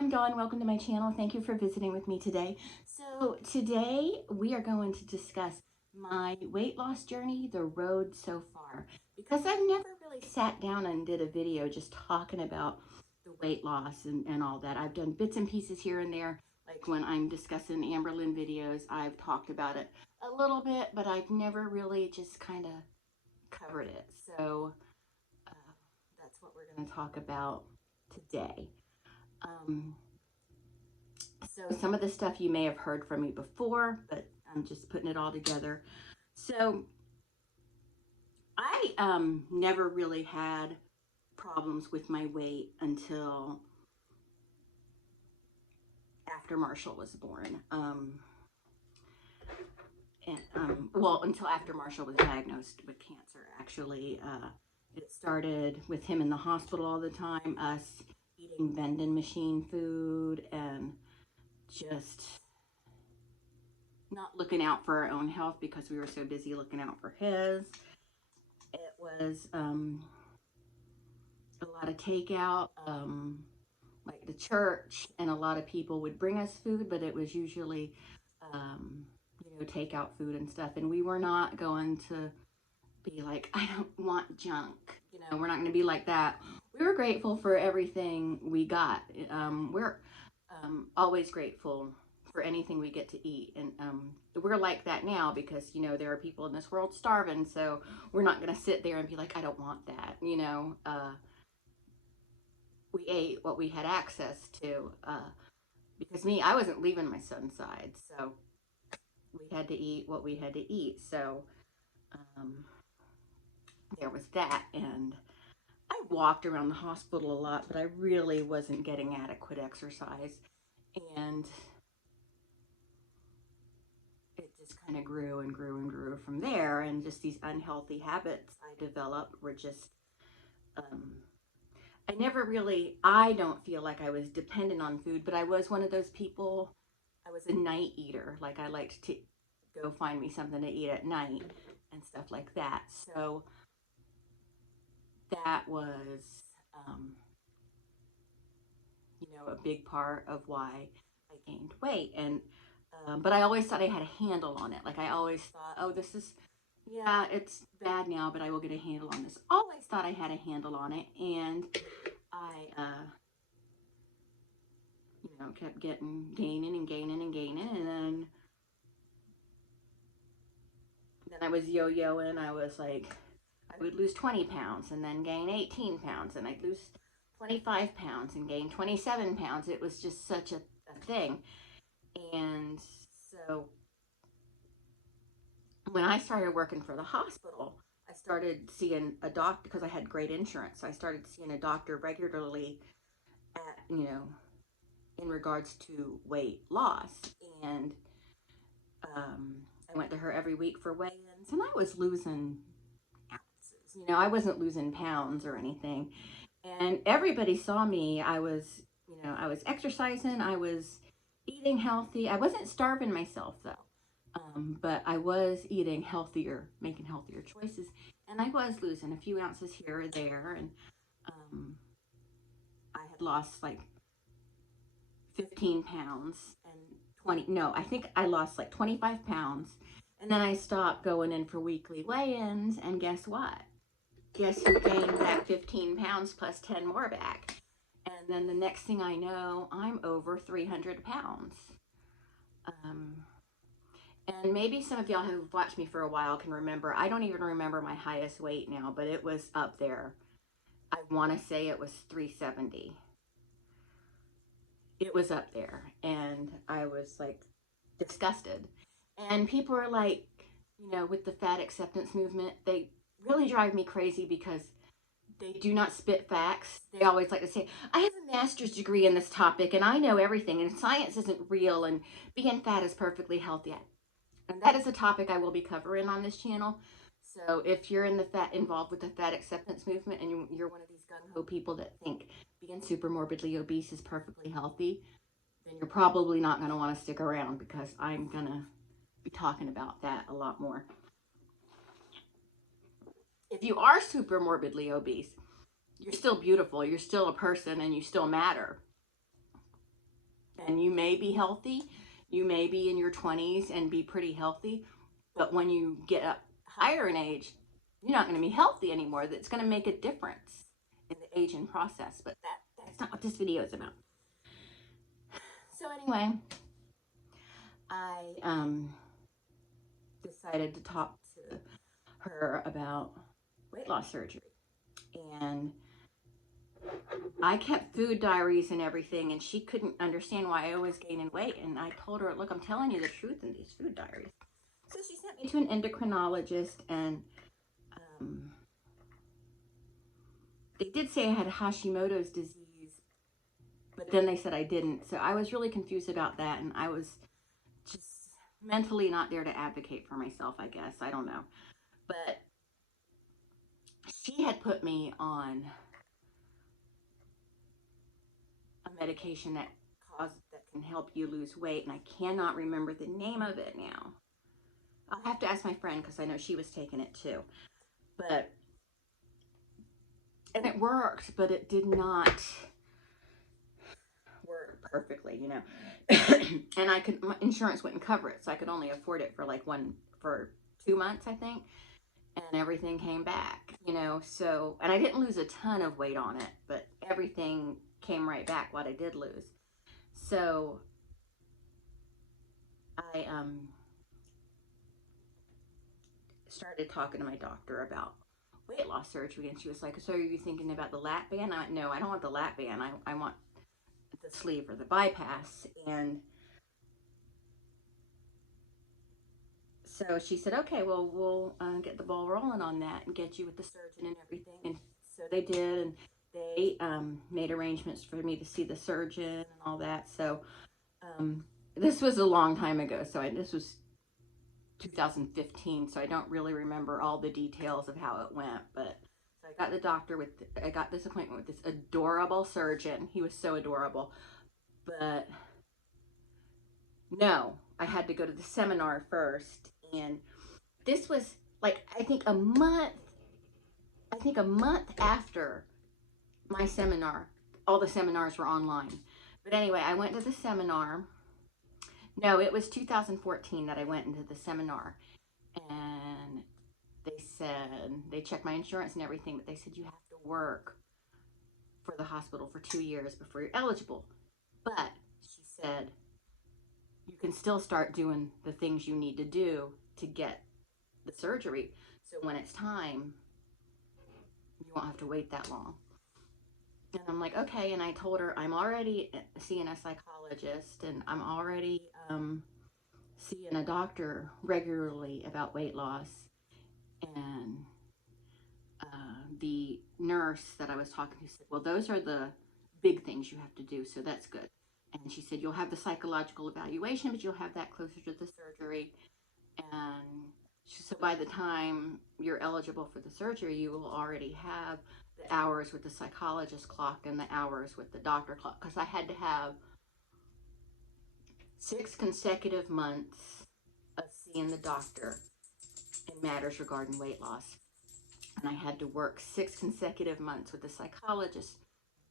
I'm Dawn. Welcome to my channel. Thank you for visiting with me today. So today we are going to discuss my weight loss journey, the road so far, because I've never really sat down and did a video just talking about the weight loss and all that. I've done bits and pieces here and there, like when I'm discussing Amberlynn videos, I've talked about it a little bit, but I've never really just kind of covered it. So uh, that's what we're going to talk about today. Um, so some of the stuff you may have heard from me before, but I'm just putting it all together. So I never really had problems with my weight until after Marshall was born. Well, until after Marshall was diagnosed with cancer, actually. It started with him in the hospital all the time, us eating vending machine food and just not looking out for our own health because we were so busy looking out for his. It was a lot of takeout, like the church, and a lot of people would bring us food, but it was usually, takeout food and stuff. And we were not going to be like, I don't want junk. We're not going to be like that. We were grateful for everything we got. We're always grateful for anything we get to eat. And we're like that now because, there are people in this world starving. So we're not going to sit there and be like, I don't want that. We ate what we had access to. Because I wasn't leaving my son's side. So we had to eat what we had to eat. So um, there was that. And I walked around the hospital a lot, but I really wasn't getting adequate exercise. And it just kind of grew and grew and grew from there. And just these unhealthy habits I developed were just, um, I don't feel like I was dependent on food, but I was one of those people. I was a night eater. Like I liked to go find me something to eat at night and stuff like that. So that was, um, a big part of why I gained weight. And but I always thought I had a handle on it. Like I always thought, oh, this is, yeah, it's bad now, but I will get a handle on this. Always thought I had a handle on it, and I, kept gaining and gaining and gaining, and then I was yo-yoing. I was like, I would lose 20 pounds and then gain 18 pounds, and I'd lose 25 pounds and gain 27 pounds. It was just such a thing. And so when I started working for the hospital, I started seeing a doctor because I had great insurance. So I started seeing a doctor regularly at, in regards to weight loss. And I went to her every week for weigh-ins, and I was losing ounces. I wasn't losing pounds or anything. And everybody saw me. I was exercising. I was eating healthy. I wasn't starving myself though. But I was eating healthier, making healthier choices, and I was losing a few ounces here or there. And um, I had lost like 15 pounds and 20, no, I think I lost like 25 pounds. And then I stopped going in for weekly weigh-ins, and guess what? Guess who gained back 15 pounds plus 10 more back? And then the next thing I know, I'm over 300 pounds. Um, And maybe some of y'all who've watched me for a while can remember. I don't even remember my highest weight now, but it was up there. I want to say it was 370. It was up there. And I was like disgusted. And people are like, with the fat acceptance movement, they really drive me crazy because they do not spit facts. They always like to say, I have a master's degree in this topic and I know everything and science isn't real and being fat is perfectly healthy. And that is a topic I will be covering on this channel. So if you're involved with the fat acceptance movement and you're one of these gung-ho people that think being super morbidly obese is perfectly healthy, then you're probably not going to want to stick around because I'm going to be talking about that a lot more. If you are super morbidly obese, you're still beautiful, you're still a person, and you still matter. And you may be healthy, you may be in your 20s and be pretty healthy, but when you get up higher in age, you're not going to be healthy anymore. That's going to make a difference in the aging process. But that's not what this video is about. So anyway, I decided to talk to her about weight loss surgery. And I kept food diaries and everything, and she couldn't understand why I was gaining weight. And I told her, look, I'm telling you the truth in these food diaries. So she sent me to an endocrinologist, and they did say I had Hashimoto's disease, but then they said I didn't. So I was really confused about that, and I was just mentally not there to advocate for myself, I guess. I don't know. But she had put me on a medication that can help you lose weight, and I cannot remember the name of it now. I'll have to ask my friend because I know she was taking it too. And it worked, but it did not work perfectly, you know. And my insurance wouldn't cover it, so I could only afford it for 2 months, I think. And everything came back, you know. So, and I didn't lose a ton of weight on it, but everything came right back what I did lose. So I started talking to my doctor about weight loss surgery, and she was like, so are you thinking about the lap band? I went, no, I don't want the lap band. I want the sleeve or the bypass. And so she said, okay, well, we'll get the ball rolling on that and get you with the surgeon and everything. And so they did, and they made arrangements for me to see the surgeon and all that. So this was a long time ago. So this was 2015, so I don't really remember all the details of how it went. But so I got this appointment with this adorable surgeon. He was so adorable. But no, I had to go to the seminar first, and this was like I think a month after my seminar. All the seminars were online. But anyway, I went to the seminar. No, it was 2014 that I went into the seminar, and they checked my insurance and everything, but they said you have to work for the hospital for 2 years before you're eligible. But she said you can still start doing the things you need to do to get the surgery. So when it's time, you won't have to wait that long. And I'm like, okay. And I told her I'm already seeing a psychologist, and I'm already seeing a doctor regularly about weight loss. And the nurse that I was talking to said, well, those are the big things you have to do. So that's good. And she said, you'll have the psychological evaluation, but you'll have that closer to the surgery. And so by the time you're eligible for the surgery, you will already have the hours with the psychologist clocked and the hours with the doctor clocked. Because I had to have 6 consecutive months of seeing the doctor in matters regarding weight loss. And I had to work 6 consecutive months with the psychologist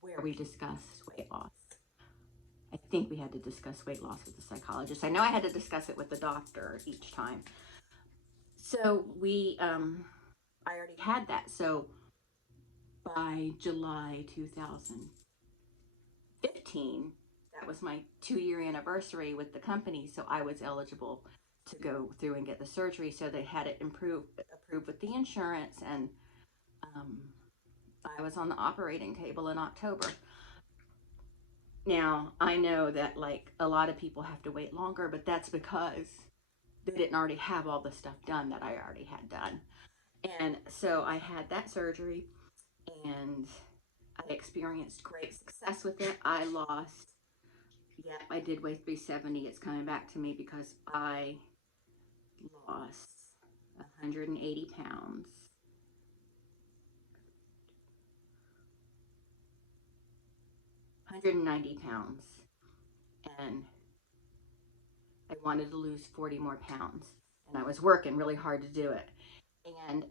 where we discussed weight loss. I think we had to discuss weight loss with the psychologist. I know I had to discuss it with the doctor each time. So I already had that. So by July 2015, that was my 2-year anniversary with the company. So I was eligible to go through and get the surgery. So they had it approved with the insurance, and I was on the operating table in October. Now, I know that like a lot of people have to wait longer, but that's because they didn't already have all the stuff done that I already had done. And so I had that surgery, and I experienced great success with it. I did weigh 370. It's coming back to me because I lost 180 pounds. 190 pounds, and I wanted to lose 40 more pounds, and I was working really hard to do it. And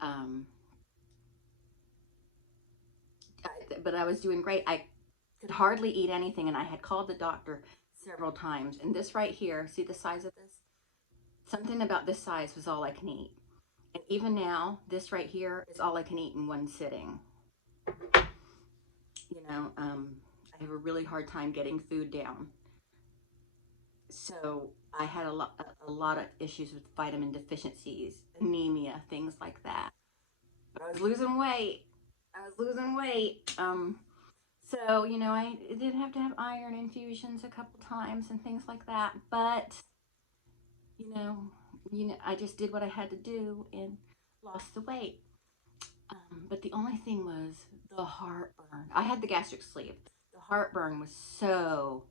but I was doing great. I could hardly eat anything, and I had called the doctor several times. And this right here, see the size of this? Something about this size was all I can eat. And even now, this right here is all I can eat in one sitting. You know, I have a really hard time getting food down. So I had a lot of issues with vitamin deficiencies, anemia, things like that. But I was losing weight. I was losing weight. So, you know, I did have to have iron infusions a couple times and things like that. But, you know, I just did what I had to do and lost the weight. But the only thing was the heartburn. I had the gastric sleeve. The heartburn was so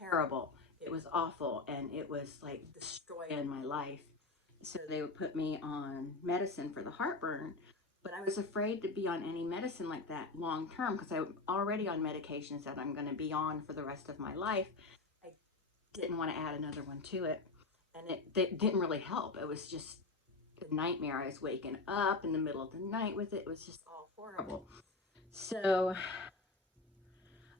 terrible. It was awful, and it was like destroying my life. So they would put me on medicine for the heartburn, but I was afraid to be on any medicine like that long term because I'm already on medications that I'm going to be on for the rest of my life. I didn't want to add another one to it, and it didn't really help. It was just a nightmare. I was waking up in the middle of the night with it. It was just all horrible. So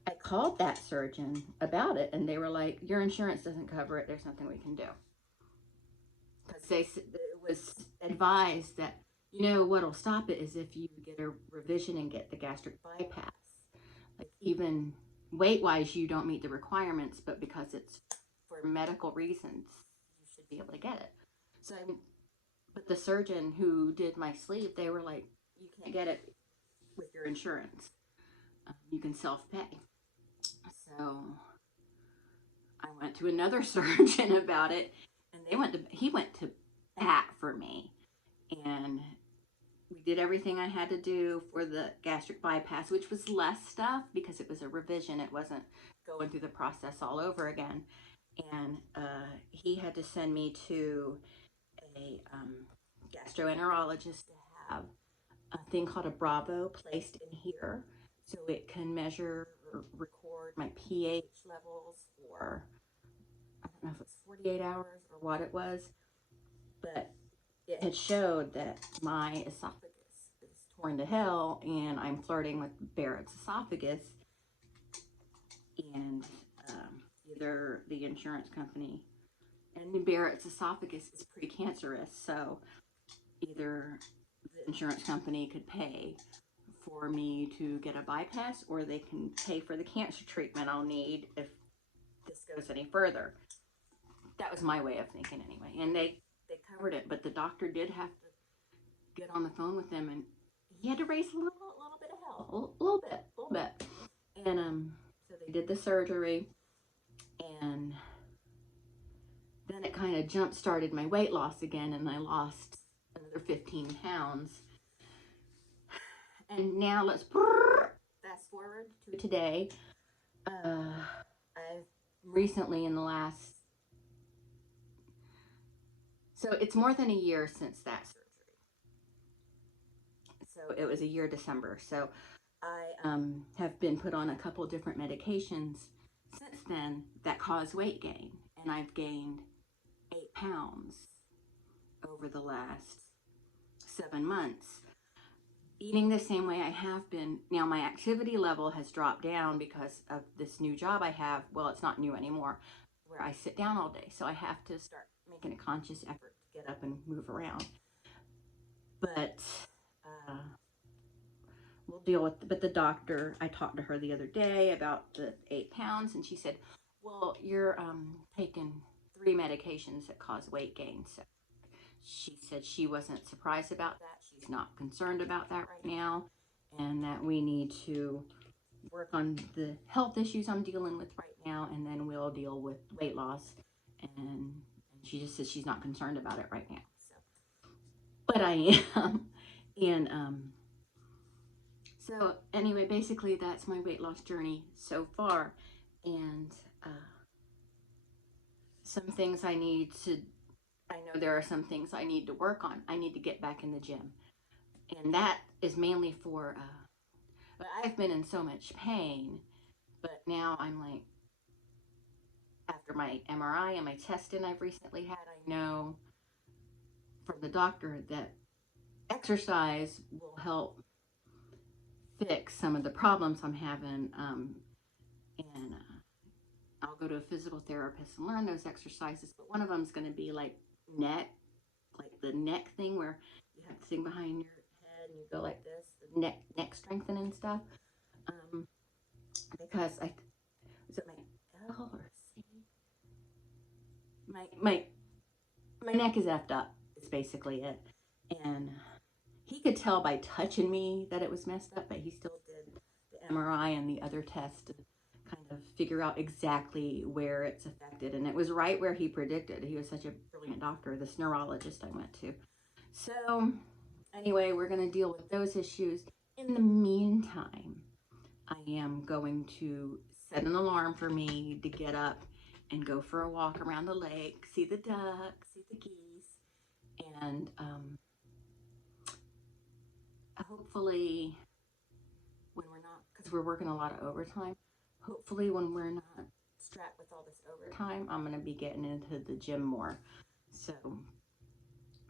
I called that surgeon about it, and they were like, "Your insurance doesn't cover it. There's nothing we can do." Because it was advised that, you know, what'll stop it is if you get a revision and get the gastric bypass. Like, even weight wise, you don't meet the requirements, but because it's for medical reasons, you should be able to get it. So, but the surgeon who did my sleeve, they were like, "You can't get it with your insurance. You can self pay." So I went to another surgeon about it, and he went to bat for me, and we did everything I had to do for the gastric bypass, which was less stuff because it was a revision. It wasn't going through the process all over again. And he had to send me to a gastroenterologist to have a thing called a Bravo placed in here so it can measure or record my pH levels for, I don't know if it's 48 hours or what it was, but it had showed that my esophagus is torn to hell and I'm flirting with Barrett's esophagus, and either the insurance company, and Barrett's esophagus is precancerous, so either the insurance company could pay for me to get a bypass or they can pay for the cancer treatment I'll need if this goes any further. That was my way of thinking anyway, and they covered it, but the doctor did have to get on the phone with them, and he had to raise a little bit of hell, a little bit, and so they did the surgery, and then it kind of jump started my weight loss again, and I lost another 15 pounds. And now let's fast forward to today. I've recently, in the last, so it's more than a year since that surgery. So it was a year December. So I have been put on a couple different medications since then that cause weight gain, and I've gained 8 pounds over the last 7 months. Eating the same way I have been. Now my activity level has dropped down because of this new job I have. Well, it's not new anymore, where I sit down all day. So I have to start making a conscious effort to get up and move around. But we'll deal with, but the doctor, I talked to her the other day about the 8 pounds, and she said, "Well, you're taking 3 medications that cause weight gain." So she said she wasn't surprised about that. She's not concerned about that right now, and that we need to work on the health issues I'm dealing with right now, and then we'll deal with weight loss. And she just says she's not concerned about it right now. So, but I am, and so anyway, basically that's my weight loss journey so far, and some things I know there are some things I need to work on. I need to get back in the gym, and that is mainly for, but I've been in so much pain, but now I'm like, after my MRI and my testing I've recently had, I know from the doctor that exercise will help fix some of the problems I'm having, and I'll go to a physical therapist and learn those exercises, but one of them is going to be like neck, like the neck thing where you have the thing behind your head and you go like this, the neck strengthening stuff. Um, because I was it my L or C? My neck is effed up. Is basically it, and he could tell by touching me that it was messed up, but he still did the MRI and the other tests to kind of figure out exactly where it's affected. And it was right where he predicted. He was such a brilliant doctor, this neurologist I went to. So, anyway, we're going to deal with those issues. In the meantime, I am going to set an alarm for me to get up and go for a walk around the lake, see the ducks, see the geese, and hopefully when we're not, because we're working a lot of overtime, hopefully when we're not strapped with all this overtime, I'm going to be getting into the gym more. So,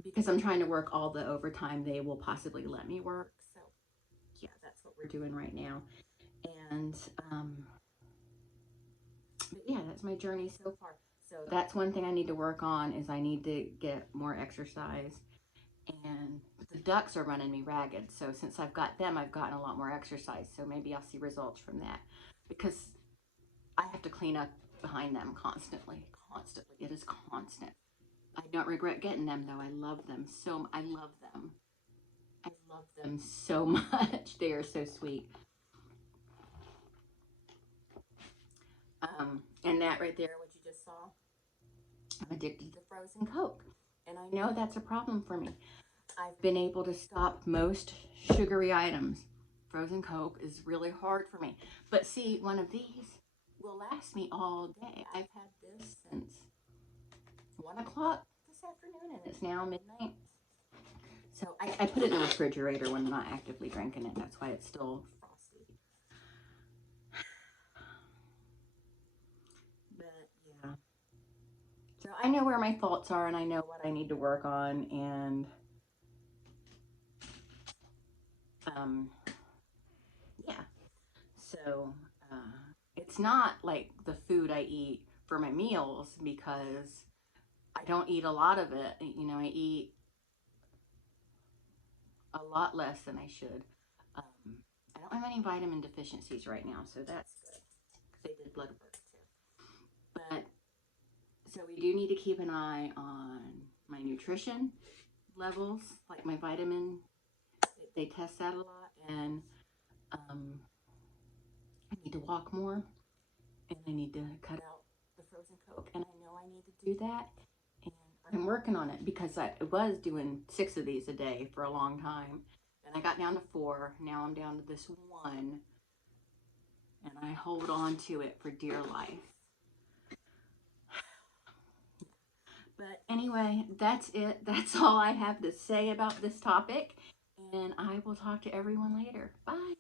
because I'm trying to work all the overtime they will possibly let me work. So, yeah, that's what we're doing right now. And, but yeah, that's my journey so far. So that's one thing I need to work on is I need to get more exercise. And the ducks are running me ragged. So since I've got them, I've gotten a lot more exercise. So maybe I'll see results from that because I have to clean up behind them constantly. Constantly. It is constant. I don't regret getting them though. I love them so. I love them. I love them so much. They are so sweet. And that right there, what you just saw, I'm addicted to frozen Coke. And I know that's a problem for me. I've been able to stop most sugary items. Frozen Coke is really hard for me. But see, one of these will last me all day. I've had this since 1 o'clock this afternoon and it's now midnight. So I put it in the refrigerator when I'm not actively drinking it. That's why it's still frosty. But yeah. So I know where my faults are and I know what I need to work on. And yeah. So it's not like the food I eat for my meals because I don't eat a lot of it. You know, I eat a lot less than I should. I don't have any vitamin deficiencies right now, so that's good. They did blood work too. But so we do need to keep an eye on my nutrition levels, like my vitamin. They test that a lot, and I need to walk more, and I need to cut out the frozen Coke, and I know I need to do that. And I'm working on it because I was doing 6 of these a day for a long time. And I got down to 4. Now I'm down to this 1. And I hold on to it for dear life. But anyway, that's it. That's all I have to say about this topic. And I will talk to everyone later. Bye.